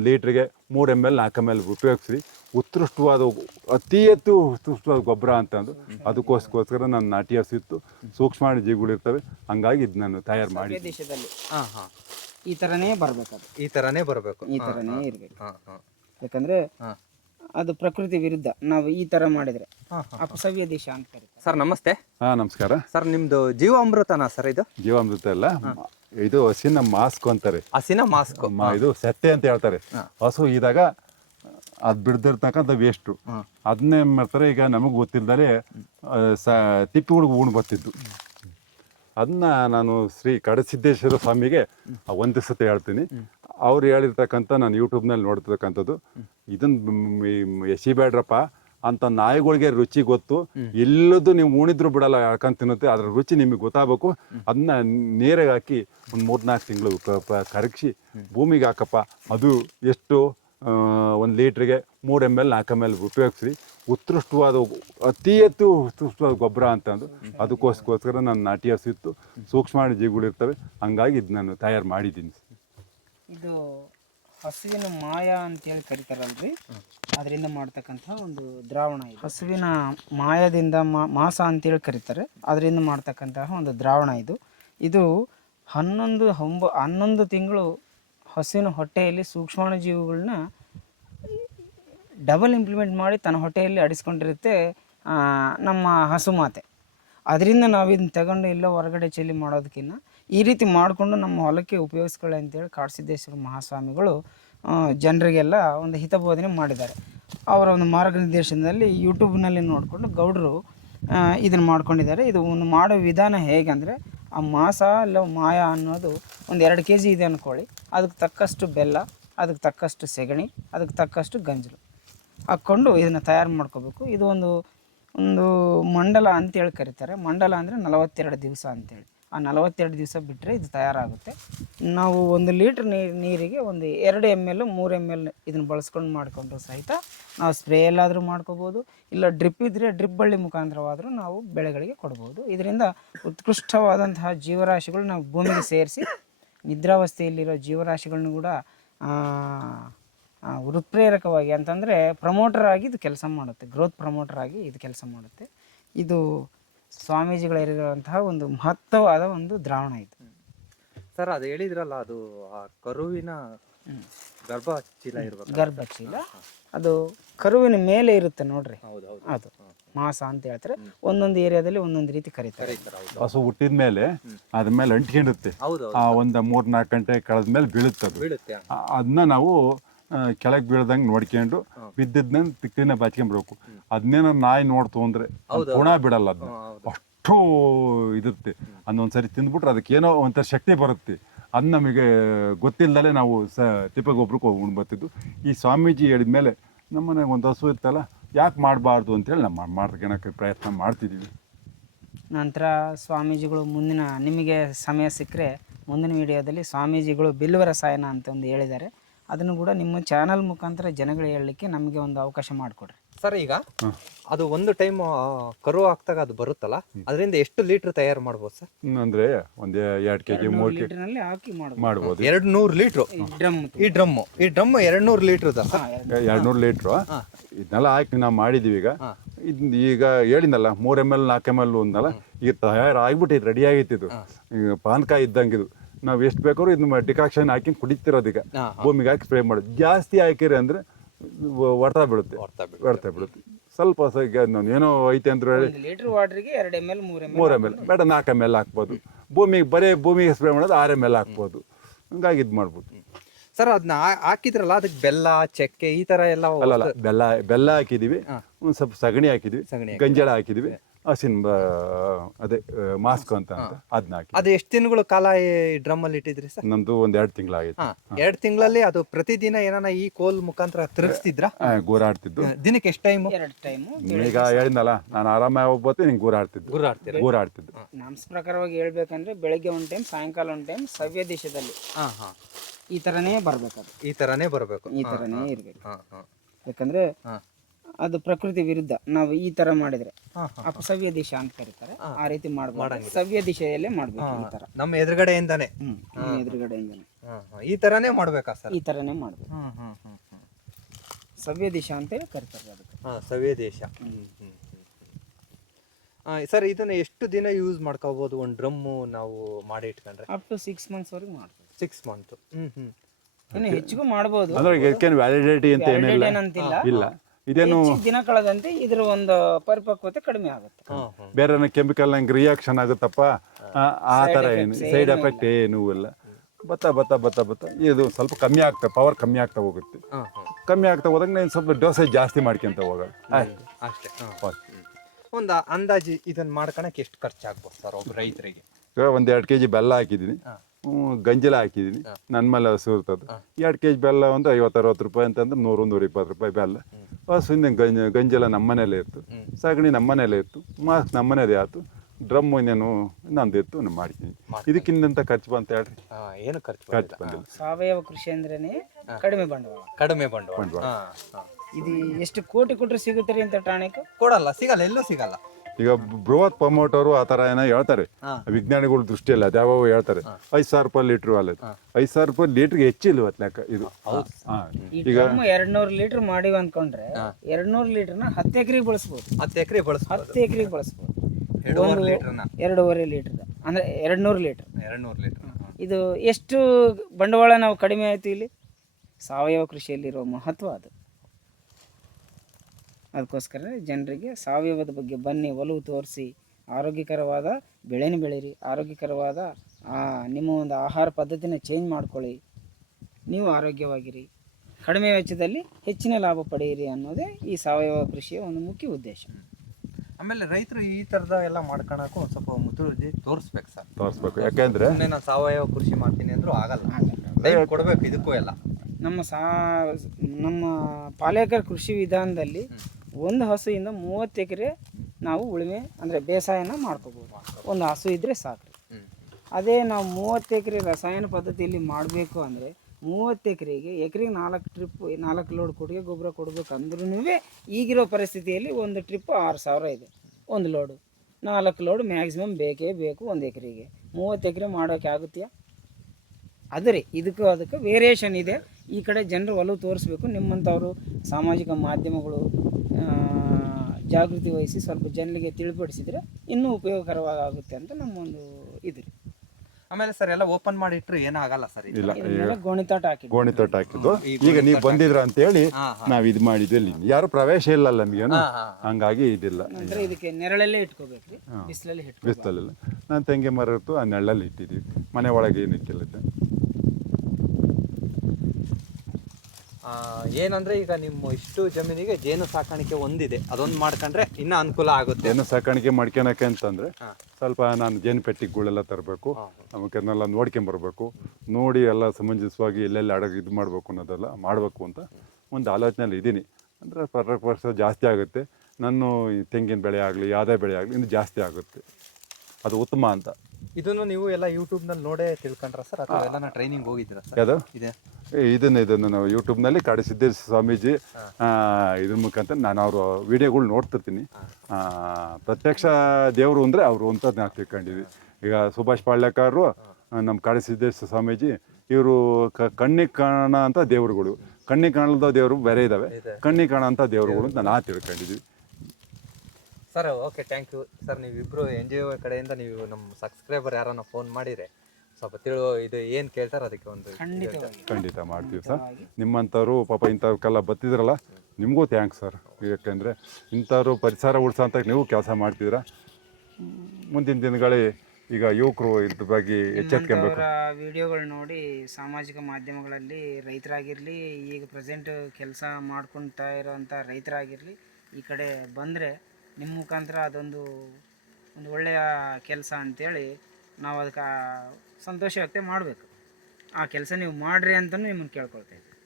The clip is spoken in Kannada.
1 ಲೀಟ್ರಿಗೆ 3 ml 4 ml ಉಪಯೋಗಿಸಿ ಉತ್ಕೃಷ್ಟವಾದ ಅತಿ ಹೆಚ್ಚು ಉತ್ಕೃಷ್ಟವಾದ ಗೊಬ್ಬರ ಅಂತಂದು ಅದಕ್ಕೋಸ್ಕರ ನನ್ನ ನಾಟಿ ಹಸು ಇತ್ತು ಸೂಕ್ಷ್ಮಾಣು ಜೀವಿಗಳಿರ್ತವೆ ಹಂಗಾಗಿ ಇದು ನಾನು ತಯಾರು ಮಾಡಿ ದೇಶದಲ್ಲಿ ಈ ಥರನೇ ಬರಬೇಕು, ಈ ಥರನೇ ಬರಬೇಕು, ಈ ಥರನೇ ಇರಬೇಕು. ಯಾಕಂದ್ರೆ ಅದು ಪ್ರಕೃತಿ ವಿರುದ್ಧ ನಾವು ಈ ತರ ಮಾಡಿದ್ರೆ ಅಪಸವ್ಯ ದೇಶ ಅಂತ ಕರೀತಾರೆ. ಸರ್ ನಮಸ್ತೆ. ನಮಸ್ಕಾರ ಸರ್, ನಿಮ್ದು ಜೀವಾಮೃತನಾ ಸರ್? ಇದು ಜೀವಾಮೃತ ಅಲ್ಲ, ಇದು ಹಸಿನ ಮಾಸ್ಕ್ ಅಂತಾರೆ. ಹಸಿನ ಮಾಸ್ಕ್, ಇದು ಸೆತ್ತೆ ಅಂತ ಹೇಳ್ತಾರೆ. ಹಸು ಇದಾಗ ಅದು ಬಿಡ್ದಿರ್ತಕ್ಕಂಥ ವೇಸ್ಟು ಅದನ್ನೇ ಮಾಡ್ತಾರೆ. ಈಗ ನಮಗೆ ಗೊತ್ತಿಲ್ಲದೆ ತಿಪ್ಪಿಗಳಿಗೆ ಉಣ್ ಬರ್ತಿದ್ದು ಅದನ್ನ ನಾನು ಶ್ರೀ ಕಡಸಿದ್ದೇಶ್ವರ ಸ್ವಾಮಿಗೆ ಒಂದು ಸತಿ ಹೇಳ್ತೀನಿ. ಅವ್ರು ಹೇಳಿರ್ತಕ್ಕಂಥ ನಾನು ಯೂಟ್ಯೂಬ್ನಲ್ಲಿ ನೋಡ್ತಿರ್ತಕ್ಕಂಥದ್ದು, ಇದನ್ನು ಎಸಿಬೇಡ್ರಪ್ಪ ಅಂತ ನಾಯಿಗಳಿಗೆ ರುಚಿ ಗೊತ್ತು, ಎಲ್ಲದೂ ನೀವು ಉಣಿದ್ರು ಬಿಡಲ್ಲ ಯಾಕಂತ ತಿನ್ನುತ್ತೆ, ಅದ್ರ ರುಚಿ ನಿಮಗೆ ಗೊತ್ತಾಗಬೇಕು. ಅದನ್ನ ನೀರಿಗೆ ಹಾಕಿ ಒಂದು 3-4 ತಿಂಗಳು ಕರಗಿಸಿ ಭೂಮಿಗೆ ಹಾಕಪ್ಪ. ಅದು ಎಷ್ಟು 1 ಲೀಟ್ರಿಗೆ 3 ml 4 ml ಉಪಯೋಗಿಸಿ ಉತ್ಕೃಷ್ಟವಾದ ಅತಿ ಹೆಚ್ಚು ಉತ್ಕೃಷ್ಟವಾದ ಗೊಬ್ಬರ ಅಂತಂದು ಅದಕ್ಕೋಸ್ಕರ ನನ್ನ ನಾಟಿ ಹಸು ಇತ್ತು ಸೂಕ್ಷ್ಮಾಣು ಜೀವಿಗಳಿರ್ತವೆ ಹಂಗಾಗಿ ಇದು ನಾನು ತಯಾರು ಮಾಡಿದ್ದೀನಿ. ಇದು ಹಸುವಿನ ಮಾಯ ಅಂತೇಳಿ ಕರೀತಾರಲ್ರಿ, ಅದರಿಂದ ಮಾಡ್ತಕ್ಕಂಥ ಒಂದು ದ್ರಾವಣ ಇದು. ಹಸುವಿನ ಮಾಯದಿಂದ ಮಾಸ ಅಂತೇಳಿ ಕರೀತಾರೆ, ಅದರಿಂದ ಮಾಡ್ತಕ್ಕಂತಹ ಒಂದು ದ್ರಾವಣ ಇದು. ಇದು 11 ತಿಂಗಳು ಹಸುವಿನ ಹೊಟ್ಟೆಯಲ್ಲಿ ಸೂಕ್ಷ್ಮಾಣು ಜೀವಿಗಳನ್ನ ಡಬಲ್ ಇಂಪ್ಲಿಮೆಂಟ್ ಮಾಡಿ ತನ್ನ ಹೊಟ್ಟೆಯಲ್ಲಿ ಅಡಿಸ್ಕೊಂಡಿರುತ್ತೆ ನಮ್ಮ ಹಸು ಮಾತೆ. ಅದರಿಂದ ನಾವು ಇದನ್ನ ತಗೊಂಡು ಎಲ್ಲೋ ಹೊರಗಡೆ ಚೆಲ್ಲಿ ಮಾಡೋದಕ್ಕಿಂತ ಈ ರೀತಿ ಮಾಡಿಕೊಂಡು ನಮ್ಮ ಹೊಲಕ್ಕೆ ಉಪಯೋಗಿಸ್ಕೊಳ್ಳಿ ಅಂತೇಳಿ ಕಾಡಸಿದ್ದೇಶ್ವರ ಮಹಾಸ್ವಾಮಿಗಳು ಜನರಿಗೆಲ್ಲ ಒಂದು ಹಿತಬೋಧನೆ ಮಾಡಿದ್ದಾರೆ. ಅವರ ಒಂದು ಮಾರ್ಗನಿರ್ದೇಶನದಲ್ಲಿ ಯೂಟ್ಯೂಬ್ನಲ್ಲಿ ನೋಡಿಕೊಂಡು ಗೌಡರು ಇದನ್ನು ಮಾಡ್ಕೊಂಡಿದ್ದಾರೆ. ಇದು ಒಂದು ಮಾಡೋ ವಿಧಾನ ಹೇಗೆಂದರೆ, ಆ ಮಾಸ ಅಲ್ಲ ಮಾಯ ಅನ್ನೋದು ಒಂದು 2 kg ಇದೆ ಅಂದ್ಕೊಳ್ಳಿ, ಅದಕ್ಕೆ ತಕ್ಕಷ್ಟು ಬೆಲ್ಲ, ಅದಕ್ಕೆ ತಕ್ಕಷ್ಟು ಸೆಗಣಿ, ಅದಕ್ಕೆ ತಕ್ಕಷ್ಟು ಗಂಜಲು ಹಾಕ್ಕೊಂಡು ಇದನ್ನು ತಯಾರು ಮಾಡ್ಕೋಬೇಕು. ಇದು ಒಂದು ಮಂಡಲ ಅಂತೇಳಿ ಕರೀತಾರೆ. ಮಂಡಲ ಅಂದರೆ 42 ದಿವಸ ಅಂತೇಳಿ. ಆ 42 ದಿವಸ ಬಿಟ್ಟರೆ ಇದು ತಯಾರಾಗುತ್ತೆ. ನಾವು 1 ಲೀಟ್ರ್ ನೀರಿಗೆ ಒಂದು 2 ml 3 ml ಇದನ್ನು ಬಳಸ್ಕೊಂಡು ಮಾಡಿಕೊಂಡ್ರು ಸಹಿತ ನಾವು ಸ್ಪ್ರೇ ಎಲ್ಲಾದರೂ ಮಾಡ್ಕೋಬೋದು, ಇಲ್ಲ ಡ್ರಿಪ್ ಇದ್ದರೆ ಡ್ರಿಪ್ ಬಳ್ಳಿ ಮುಖಾಂತರವಾದರೂ ನಾವು ಬೆಳೆಗಳಿಗೆ ಕೊಡ್ಬೋದು. ಇದರಿಂದ ಉತ್ಕೃಷ್ಟವಾದಂತಹ ಜೀವರಾಶಿಗಳು ನಾವು ಭೂಮಿಗೆ ಸೇರಿಸಿ ನಿದ್ರಾವಸ್ಥೆಯಲ್ಲಿರೋ ಜೀವರಾಶಿಗಳನ್ನೂ ಕೂಡ ಉತ್ಪ್ರೇರಕವಾಗಿ ಅಂತಂದರೆ ಪ್ರಮೋಟರ್ ಆಗಿ ಇದು ಕೆಲಸ ಮಾಡುತ್ತೆ, ಗ್ರೋತ್ ಪ್ರಮೋಟರ್ ಆಗಿ ಇದು ಕೆಲಸ ಮಾಡುತ್ತೆ. ಇದು ಸ್ವಾಮೀಜಿಗಳಿರುವಂತಹ ಒಂದು ಮಹತ್ವವಾದ ಒಂದು ದ್ರಾವಣ ಇದು. ಸರ್, ಅದು ಹೇಳಿದ್ರಲ್ಲ, ಅದು ಆ ಕರುವಿನ ಗರ್ಭಚೀಲ ಇರಬೇಕು. ಗರ್ಭಚೀಲ ಅದು ಕರುವಿನ ಮೇಲೆ ಇರುತ್ತೆ ನೋಡ್ರಿ, ಅದು ಮಾಸ ಅಂತ ಹೇಳ್ತಾರೆ. ಒಂದೊಂದು ಏರಿಯಾದಲ್ಲಿ ಒಂದೊಂದು ರೀತಿ ಕರೀತಾರೆ. ಹಸು ಹುಟ್ಟಿದ ಮೇಲೆ ಅದ್ರ ಮೇಲೆ ಅಂಟ್ಕೊಂಡಿರುತ್ತೆ. ಒಂದು 3-4 ಗಂಟೆ ಕಳೆದ ಮೇಲೆ ಬೀಳುತ್ತೆ. ಅದನ್ನ ನಾವು ಕೆಳಗೆ ಬೀಳ್ದಂಗೆ ನೋಡ್ಕೊಂಡು ಬಿದ್ದಿದ್ನ ತಿಕ್ಕಿನ ಬಾಚ್ಕೊಂಡ್ಬಿಡ್ಬೇಕು. ಅದನ್ನೇನೋ ನಾಯಿ ನೋಡ್ತು ಅಂದ್ರೆ ಗುಣ ಬಿಡಲ್ಲ, ಅದನ್ನ ಅಷ್ಟು ಇರುತ್ತೆ. ಅದೊಂದ್ಸರಿ ತಿಂದ್ಬಿಟ್ರೆ ಅದಕ್ಕೇನೋ ಒಂಥರ ಶಕ್ತಿ ಬರುತ್ತೆ. ಅದು ನಮಗೆ ಗೊತ್ತಿಲ್ಲದಲೇ ನಾವು ತಿಪ್ಪಗೊಬ್ಬರಕ್ಕೆ ಉಣ್ಬರ್ತಿದ್ದು. ಈ ಸ್ವಾಮೀಜಿ ಹೇಳಿದ ಮೇಲೆ ನಮ್ಮನೆಗೆ ಒಂದು ಹಸು ಇರ್ತಲ್ಲ, ಯಾಕೆ ಮಾಡಬಾರ್ದು ಅಂತೇಳಿ ನಾವು ಮಾಡ್ಕೊಳಕ್ಕೆ ಪ್ರಯತ್ನ ಮಾಡ್ತಿದ್ದೀವಿ. ನಂತರ ಸ್ವಾಮೀಜಿಗಳು ಮುಂದಿನ ನಿಮಗೆ ಸಮಯ ಸಿಕ್ಕರೆ ಮುಂದಿನ ವಿಡಿಯೋದಲ್ಲಿ ಸ್ವಾಮೀಜಿಗಳು ಬಿಲ್ವ ರಸಾಯನ ಅಂತ ಒಂದು ಹೇಳಿದ್ದಾರೆ. ಅದನ್ನು ಕೂಡ ನಿಮ್ಮ ಚಾನಲ್ ಮುಖಾಂತರ ಜನಗಳು ಹೇಳಲಿಕ್ಕೆ ನಮಗೆ ಒಂದು ಅವಕಾಶ ಮಾಡಿಕೊಡ್ರಿ. ಸರ್, ಈಗ ಅದು ಒಂದು ಟೈಮ್ ಕರು ಹಾಕ್ದಾಗ ಅದು ಬರುತ್ತಲ್ಲ, ಅದರಿಂದ ಎಷ್ಟು ಲೀಟರ್ ತಯಾರು ಮಾಡ್ಬೋದು ಸರ್? ಅಂದ್ರೆ ಒಂದು 2 kg 3 kg ಹಾಕಿ ಮಾಡ್ಬೋದು. 200 ಲೀಟ್ರು ಈ ಡ್ರಮ್ 200 ಲೀಟ್ರ್ 200 ಲೀಟ್ರು ಇದನ್ನೆಲ್ಲ ಹಾಕಿ ನಾವು ಮಾಡಿದೀವಿ. ಈಗ ಹೇಳಿದ್ನಲ್ಲ 3 ml 4 ml ಅಂದಲ್ಲ, ಈಗ ತಯಾರಾಗ್ಬಿಟ್ಟು ರೆಡಿ ಆಗೈತಿ. ಇದು ಈಗ ಪಾನಕ ಇದ್ದಂಗಿದು. ನಾವು ಎಷ್ಟು ಬೇಕಾದ್ರೂ ಇದನ್ನ ಡಿಕಾಕ್ಷನ್ ಹಾಕಿ ಕುಡಿತಿರೋದು. ಈಗ ಭೂಮಿಗೆ ಹಾಕಿ ಸ್ಪ್ರೇ ಮಾಡೋದು. ಜಾಸ್ತಿ ಹಾಕಿರಿ ಅಂದ್ರೆ ಹೊಡ್ತಾ ಬಿಡುತ್ತೆ. ಸ್ವಲ್ಪ ಏನೋ ಐತೆ ಅಂತ ಹೇಳಿ ಲೀಟರ್ ವಾಟರ್ಗೆ 2 ml 3 ml ಬೇಡ 4 ml ಹಾಕ್ಬೋದು. ಭೂಮಿಗೆ ಸ್ಪ್ರೇ ಮಾಡೋದು 6 ml ಹಾಕ್ಬೋದು. ಹಂಗಾಗಿ ಇದು ಮಾಡ್ಬೋದು. ಸರ್, ಅದನ್ನ ಹಾಕಿದ್ರಲ್ಲ, ಅದಕ್ಕೆ ಬೆಲ್ಲ, ಚಕ್ಕೆ ಈ ತರ ಎಲ್ಲ ಅಲ್ಲ, ಬೆಲ್ಲ ಹಾಕಿದೀವಿ, ಒಂದು ಸ್ವಲ್ಪ ಸಗಣಿ ಹಾಕಿದ್ವಿ, ಗಂಜಳ ಹಾಕಿದ್ವಿ, ಹಸಿನ ಅದೇ ಮಾಸ್ಕ್ ಅಂತ ಅದನ್ನ ಹಾಕಿ. ಅದು ಎಷ್ಟು ದಿನಗಳು ಕಾಲ ಡ್ರಮ್ ಅಲ್ಲಿ ಇಟ್ಟಿದ್ರಿ ಸರ್? ನಮ್ದು ಒಂದು 2 ತಿಂಗಳಾಗಿತ್ತು. 2 ತಿಂಗಳಲ್ಲಿ ಅದು ಪ್ರತಿದಿನ ಏನಾನ ಈ ಕೋಲ್ ಮುಖಾಂತರ ತಿರುಗಿಸ್ತಿದ್ರ? ಗೂರಾಡ್ತಿದ್ದು. ದಿನಕ್ಕೆ ಎಷ್ಟು ಟೈಮ್? 2 ಟೈಮ್. ಈಗ ಹೇಳಿದ್ನಲ್ಲ, ನಾನು ಆರಾಮಾಗಿ ಹೋಗ್ಬೋದು, ನಿಂಗೆ ಗೂರಾಡ್ತಿದ್ದು. ನಾಮ್ಸ್ ಪ್ರಕಾರವಾಗಿ ಹೇಳ್ಬೇಕಂದ್ರೆ ಬೆಳಗ್ಗೆ 1 ಟೈಮ್, ಸಾಯಂಕಾಲ 1 ಟೈಮ್ ಸವ್ಯ ದೇಶದಲ್ಲಿ ಈ ತರನೇ ಬರ್ಬೇಕು. ಈ ತರನೇ ಬರಬೇಕು, ಈ ತರನೇ ಇರ್ಬೇಕು. ಯಾಕಂದ್ರೆ ಅದು ಪ್ರಕೃತಿ ವಿರುದ್ಧ ನಾವು ಈ ತರ ಮಾಡಿದ್ರೆ ಹಾ, ಅಪಸವ್ಯ ದಿಶಾ ಅಂತ ಕರೀತಾರೆ. ಆ ರೀತಿ ಮಾಡಬಾರ್ದು, ಸವ್ಯ ದಿಶೆಯಲ್ಲೇ ಮಾಡ್ಬೇಕು ಈ ತರ. ನಮ್ಮ ಎದುರುಗಡೆಯಿಂದಾನೆ ನಮ್ಮ ಎದುರುಗಡೆಯಿಂದನೇ ಈ ತರಾನೇ ಮಾಡ್ಬೇಕಾ ಸರ್? ಈ ತರನೇ ಮಾಡ್ಬೇಕು. ಸವ್ಯ ದಿಶಾ ಅಂತೇಳಿ ಕರೀತಾರೆ ಅದಕ್ಕೆ. ಸವ್ಯ ದೇಶ. ಸರ್ ಇದನ್ನ ಎಷ್ಟು ದಿನ ಯೂಸ್ ಮಾಡ್ಕೋಬಹುದು ಒಂದು ಡ್ರಮ್ಮು ನಾವು ಮಾಡಿ ಇಟ್ಕೊಂಡ್ರೆ? ಅಪ್ ಟು 6 months ವರೆಗೂ ಮಾಡ್ಬೋದು. 6 months. ಇನ್ನು ಹೆಚ್ಚಿಗೂ ಮಾಡ್ಬೋದು. ಅಂದ್ರೆ ಇದಕ್ಕೇನು ವ್ಯಾಲಿಡಿಟಿ ಅಂತ ಏನಿಲ್ಲ ಏನಂತಿಲ್ಲ. ಇಲ್ಲ. ಇದೇನು ಹೆಚ್ಚಿಗೆ ದಿನ ಕಳೆದಂತೆ ಇದ್ರ ಒಂದು ಪರಿಪಕ್ವತೆ ಕಡಿಮೆ ಆಗುತ್ತೆ. ಬೇರೆ ಕೆಮಿಕಲ್ ನಂಗೆ ರಿಯಾಕ್ಷನ್ ಆಗುತ್ತಪ್ಪ ಆ ಥರ ಏನು ಸೈಡ್ ಎಫೆಕ್ಟ್ ಏನೂ ಇಲ್ಲ. ಬತ್ತ ಇದು ಸ್ವಲ್ಪ ಕಮ್ಮಿ ಆಗ್ತಾ, ಪವರ್ ಕಮ್ಮಿ ಆಗ್ತಾ ಹೋಗುತ್ತೆ. ಕಮ್ಮಿ ಆಗ್ತಾ ಹೋದಾಗ ನಾನು ಸ್ವಲ್ಪ ಡೋಸೇಜ್ ಜಾಸ್ತಿ ಮಾಡ್ಕೊಂತ ಹೋಗೋದು ಅಷ್ಟೇ. ಒಂದು ಅಂದಾಜು ಇದನ್ನ ಮಾಡ್ಕೊಳಕ್ಕೆ ಎಷ್ಟು ಖರ್ಚಾಗ್ಬೋದು ಸರ್ ಒಬ್ಬ ರೈತರಿಗೆ? ಇವಾಗ 1-2 kg ಬೆಲ್ಲ ಹಾಕಿದ್ದೀನಿ, ಗಂಜಲ ಹಾಕಿದ್ದೀನಿ, ನನ್ನ ಮೇಲೆ ಹಸು ಇರ್ತದೆ. 2 kg ಬೆಲ್ಲ ಒಂದು 50-60 ರೂಪಾಯಿ ಅಂತಂದ್ರೆ 100-120 ರೂಪಾಯಿ ಬೆಲ್ಲ. ಹಸುವಿನ ಗಂಜಲ ನಮ್ಮ ಮನೇಲೇ ಇತ್ತು, ಸಗಣಿ ನಮ್ಮ ಮನೇಲೇ ಇತ್ತು, ಮಾಸ್ಕ್ ನಮ್ಮ ಮನೇದೇ ಆಯ್ತು, ಡ್ರಮ್ ಇನ್ನೇನು ನಂದು ಇತ್ತು, ನಾನು ಮಾಡ್ತೀನಿ. ಇದಕ್ಕಿಂತ ಖರ್ಚು ಬಂತ ಹೇಳ್ರಿ? ಏನು ಖರ್ಚು ಬಂದಿಲ್ಲ. ಸಾವಯವ ಕೃಷಿ ಅಂದ್ರೇನೆ ಕಡಿಮೆ ಬಂಡವಾಳ. ಕಡಿಮೆ ಬಂಡವಾಳ. ಇದು ಎಷ್ಟು ಕೋಟಿ ಕೊಟ್ಟರೆ ಸಿಗುತ್ತೀರಿ ಅಂತ ಟಾಣಿಕ್ ಕೊಡಲ್ಲ, ಸಿಗಲ್ಲ, ಎಲ್ಲೂ ಸಿಗಲ್ಲ. ಈಗ ಬೃಹತ್ ಪ್ರಮೋಟರು ಆ ಥರ ಏನೋ ಹೇಳ್ತಾರೆ, ವಿಜ್ಞಾನಿಗಳ ದೃಷ್ಟಿಯಲ್ಲಿ ಅದ್ಯಾವ ಹೇಳ್ತಾರೆ 5,000 ರೂಪಾಯಿ ಲೀಟ್ರು ಅಲ್ಲ, 5,000 ರೂಪಾಯಿ ಲೀಟ್ರಿಗೆ ಹೆಚ್ಚಿಲ್ಲ ಲೆಕ್ಕ ಇದು. ಈಗ 200 ಲೀಟರ್ ಮಾಡಿವಿ ಅಂದ್ಕೊಂಡ್ರೆ 200 ಲೀಟರ್ನ 10 ಎಕರೆಗೆ ಬಳಸ್ಬೋದು. 10 ಎಕರೆ ಬಳಸ್ಬೋದು. 10 ಎಕರೆಗೆ ಬಳಸ್ಬೋದು. 2.5 ಲೀಟರ್ನ 2.5 ಲೀಟರ್ ಅಂದ್ರೆ 200 ಲೀಟರ್. 200 ಲೀಟರ್. ಇದು ಎಷ್ಟು ಬಂಡವಾಳ ನಾವು ಕಡಿಮೆ ಆಯ್ತು ಇಲ್ಲಿ. ಸಾವಯವ ಕೃಷಿಯಲ್ಲಿರೋ ಮಹತ್ವ ಅದು. ಅದಕ್ಕೋಸ್ಕರ ಜನರಿಗೆ ಸಾವಯವದ ಬಗ್ಗೆ ಬನ್ನಿ, ಒಲವು ತೋರಿಸಿ, ಆರೋಗ್ಯಕರವಾದ ಬೆಳೆನ ಬೆಳೀರಿ, ಆರೋಗ್ಯಕರವಾದ ನಿಮ್ಮ ಒಂದು ಆಹಾರ ಪದ್ಧತಿನ ಚೇಂಜ್ ಮಾಡ್ಕೊಳ್ಳಿ, ನೀವು ಆರೋಗ್ಯವಾಗಿರಿ, ಕಡಿಮೆ ವೆಚ್ಚದಲ್ಲಿ ಹೆಚ್ಚಿನ ಲಾಭ ಪಡೆಯಿರಿ ಅನ್ನೋದೇ ಈ ಸಾವಯವ ಕೃಷಿಯ ಒಂದು ಮುಖ್ಯ ಉದ್ದೇಶ. ಆಮೇಲೆ ರೈತರು ಈ ಥರದ ಎಲ್ಲ ಮಾಡ್ಕೊಳಕ್ಕೂ ಒಂದು ಸ್ವಲ್ಪ ಮುತುವರ್ಜಿ ತೋರಿಸ್ಬೇಕು ಸರ್. ತೋರಿಸ್ಬೇಕು, ಯಾಕೆಂದ್ರೆ ನಾನು ಸಾವಯವ ಕೃಷಿ ಮಾಡ್ತೀನಿ ಅಂದ್ರೂ ಆಗಲ್ಲ, ಟೈಮ್ ಕೊಡಬೇಕು ಇದಕ್ಕೂ ಎಲ್ಲ. ನಮ್ಮ ಪಾಲೇಕರ್ ಕೃಷಿ ವಿಧಾನದಲ್ಲಿ ಒಂದು ಹಸುವಿಂದ 30 ಎಕರೆ ನಾವು ಉಳುಮೆ ಅಂದರೆ ಬೇಸಾಯನ ಮಾಡ್ಕೋಬೋದು. ಒಂದು ಹಸು ಇದ್ದರೆ ಸಾಕು. ಅದೇ ನಾವು 30 ಎಕರೆ ರಸಾಯನ ಪದ್ಧತಿಯಲ್ಲಿ ಮಾಡಬೇಕು ಅಂದರೆ 30 ಎಕರೆಗೆ 4 ಟ್ರಿಪ್ 4 ಲೋಡ್ ಕೊಡುಗೆ ಗೊಬ್ಬರ ಕೊಡಬೇಕು ಅಂದ್ರೂ ಈಗಿರೋ ಪರಿಸ್ಥಿತಿಯಲ್ಲಿ ಒಂದು ಟ್ರಿಪ್ 6,000 ಇದೆ. ಒಂದು ಲೋಡು 4 ಲೋಡ್ ಮ್ಯಾಕ್ಸಿಮಮ್ ಬೇಕೇ ಬೇಕು ಒಂದು ಎಕರೆಗೆ. 30 ಎಕರೆ ಮಾಡೋಕ್ಕೆ ಆಗುತ್ತೆಯಾ? ಆದರೆ ಇದಕ್ಕೂ ಅದಕ್ಕೆ ವೇರಿಯೇಷನ್ ಇದೆ. ಈ ಕಡೆ ಜನರು ಒಲವು ತೋರಿಸ್ಬೇಕು. ನಿಮ್ಮಂಥವರು ಸಾಮಾಜಿಕ ಮಾಧ್ಯಮಗಳು ಜಾಗೃತಿ ವಹಿಸಿ ಸ್ವಲ್ಪ ಜನರಿಗೆ ತಿಳಿಪಡಿಸಿದರೆ ಇನ್ನೂ ಉಪಯೋಗಕರವಾಗುತ್ತೆ ಅಂತ ನಮ್ಮೊಂದು ಇದು. ಆಮೇಲೆ ಸರ್ ಎಲ್ಲ ಓಪನ್ ಮಾಡಿ ಇಟ್ಟರೆ ಏನೂ ಆಗಲ್ಲ ಸರ್. ಇಲ್ಲ, ಗೋಣಿತಾಟ ಹಾಕಿದ್ದು ಈಗ ನೀವು ಬಂದಿದ್ರ ಅಂತೇಳಿ ನಾವು ಇದು ಮಾಡಿದ್ವಿ. ಇಲ್ಲಿ ಯಾರು ಪ್ರವೇಶ ಇಲ್ಲಲ್ಲ ನಮಗೇನು, ಹಂಗಾಗಿ ಇದಿಲ್ಲ. ನಂತರ ಇದಕ್ಕೆ ನೆರಳಲ್ಲೇ ಇಟ್ಕೋಬೇಕ್ರಿ, ಬಿಸಿಲಲ್ಲ. ನಾನು ತೆಂಗಿನ ಮರ ಇತ್ತು, ಆ ನೆರಳಲ್ಲಿ ಇಟ್ಟಿದ್ದೀವಿ, ಮನೆ ಒಳಗೆ ಏನು ಇಟ್ಟಿಲ್ಲ. ಏನಂದ್ರೆ ಈಗ ನಿಮ್ಮ ಇಷ್ಟು ಜಮೀನಿಗೆ ಜೇನು ಸಾಕಾಣಿಕೆ ಒಂದಿದೆ, ಅದೊಂದು ಮಾಡ್ಕೊಂಡ್ರೆ ಇನ್ನೂ ಅನುಕೂಲ ಆಗುತ್ತೆ. ಜೇನು ಸಾಕಾಣಿಕೆ ಮಾಡ್ಕೊಳಕ್ಕೆ ಅಂತಂದ್ರೆ ಸ್ವಲ್ಪ ನಾನು ಜೇನು ಪೆಟ್ಟಿಗೆಗಳೆಲ್ಲ ತರಬೇಕು, ನಮಗೆಲ್ಲ ನೋಡ್ಕೊಂಬರ್ಬೇಕು, ನೋಡಿ ಎಲ್ಲ ಸಮಂಜಸವಾಗಿ ಎಲ್ಲೆಲ್ಲಿ ಇದು ಮಾಡಬೇಕು ಅನ್ನೋದೆಲ್ಲ ಮಾಡಬೇಕು ಅಂತ ಒಂದು ಆಲೋಚನೆಯಲ್ಲಿ ಇದ್ದೀನಿ. ಅಂದರೆ ವರ್ಷ ಜಾಸ್ತಿ ಆಗುತ್ತೆ, ನನ್ನ ತೆಂಗಿನ ಬೆಳೆ ಆಗಲಿ ಯಾವುದೇ ಬೆಳೆ ಆಗಲಿ ಇನ್ನು ಜಾಸ್ತಿ ಆಗುತ್ತೆ, ಅದು ಉತ್ತಮ ಅಂತ. ಇದನ್ನು ನೀವು ಎಲ್ಲ ಯೂಟ್ಯೂಬ್ನಲ್ಲಿ ನೋಡೇ ತಿಳ್ಕೊಂಡ್ರ ಸರ್, ಅಥವಾ ಎಲ್ಲ ಟ್ರೈನಿಂಗ್ ಹೋಗಿದ್ದೀರಾ ಸರ್? ಯಾವುದು ಇದನ್ನು ನಾವು ಯೂಟ್ಯೂಬ್ನಲ್ಲಿ ಕಾಡಸಿದ್ದೇಶ ಸ್ವಾಮೀಜಿ ಇದ್ರ ಮುಖಾಂತರ ನಾನು ಅವರು ವಿಡಿಯೋಗಳು ನೋಡ್ತಿರ್ತೀನಿ. ಪ್ರತ್ಯಕ್ಷ ದೇವರು ಅಂದರೆ ಅವರು ಅಂತ ನಾವು ತಿಳ್ಕೊಂಡಿದ್ವಿ. ಈಗ ಸುಭಾಷ್ ಪಾಳ್ಯಕಾರರು, ನಮ್ಮ ಕಾಡಸಿದ್ದೇಶ ಸ್ವಾಮೀಜಿ, ಇವರು ಕಣ್ಣಿಗೆ ಕಾಣ ಅಂತ ದೇವರುಗಳು, ಕಣ್ಣಿಗೆ ಕಾಣದ ದೇವರು ಬೇರೆ ಇದ್ದಾವೆ, ಕಣ್ಣಿಗೆ ಕಾಣ ಅಂತ ದೇವರುಗಳು ಅಂತ ನಾವು ತಿಳ್ಕೊಂಡಿದ್ವಿ. Sir okay, thank you sir. ನೀವಿಬ್ಬರು NGO ಕಡೆಯಿಂದ ನೀವು ನಮ್ಮ ಸಬ್ಸ್ಕ್ರೈಬರ್ ಯಾರನ್ನ ಫೋನ್ ಮಾಡಿದರೆ ಸ್ವಲ್ಪ ಇದು ಏನು ಕೇಳ್ತಾರೆ ಅದಕ್ಕೆ ಒಂದು ಖಂಡಿತ ಮಾಡ್ತೀವಿ ಸರ್. ನಿಮ್ಮಂಥವ್ರು ಪಾಪ ಇಂಥವ್ಕೆಲ್ಲ ಬತ್ತಿದ್ರಲ್ಲ, ನಿಮಗೂ ಥ್ಯಾಂಕ್ಸ್ ಸರ್. ಯಾಕೆಂದರೆ ಇಂಥವ್ರು ಪರಿಸರ ಉಳಿಸೋಂಥ ನೀವು ಕೆಲಸ ಮಾಡ್ತಿದ್ರ. ಮುಂದಿನ ದಿನಗಳೇ ಈಗ ಯುವಕರು ಇದ್ರ ಬಗ್ಗೆ ಎಚ್ಚೆತ್ಕೊಬೇಕು. ವಿಡಿಯೋಗಳು ನೋಡಿ ಸಾಮಾಜಿಕ ಮಾಧ್ಯಮಗಳಲ್ಲಿ ರೈತರಾಗಿರಲಿ, ಈಗ ಪ್ರೆಸೆಂಟ್ ಕೆಲಸ ಮಾಡ್ಕೊತಾ ಇರೋವಂಥ ರೈತರಾಗಿರಲಿ, ಈ ಕಡೆ ಬಂದರೆ ನಿಮ್ಮ ಮುಖಾಂತರ ಅದೊಂದು ಒಳ್ಳೆಯ ಕೆಲಸ ಅಂಥೇಳಿ ನಾವು ಅದಕ್ಕೆ ಸಂತೋಷ ವ್ಯಕ್ತ ಮಾಡಬೇಕು. ಆ ಕೆಲಸ ನೀವು ಮಾಡಿರಿ ಅಂತಲೂ ನಿಮ್ಮನ್ನು ಕೇಳ್ಕೊಳ್ತಾ ಇದ್ದೀವಿ.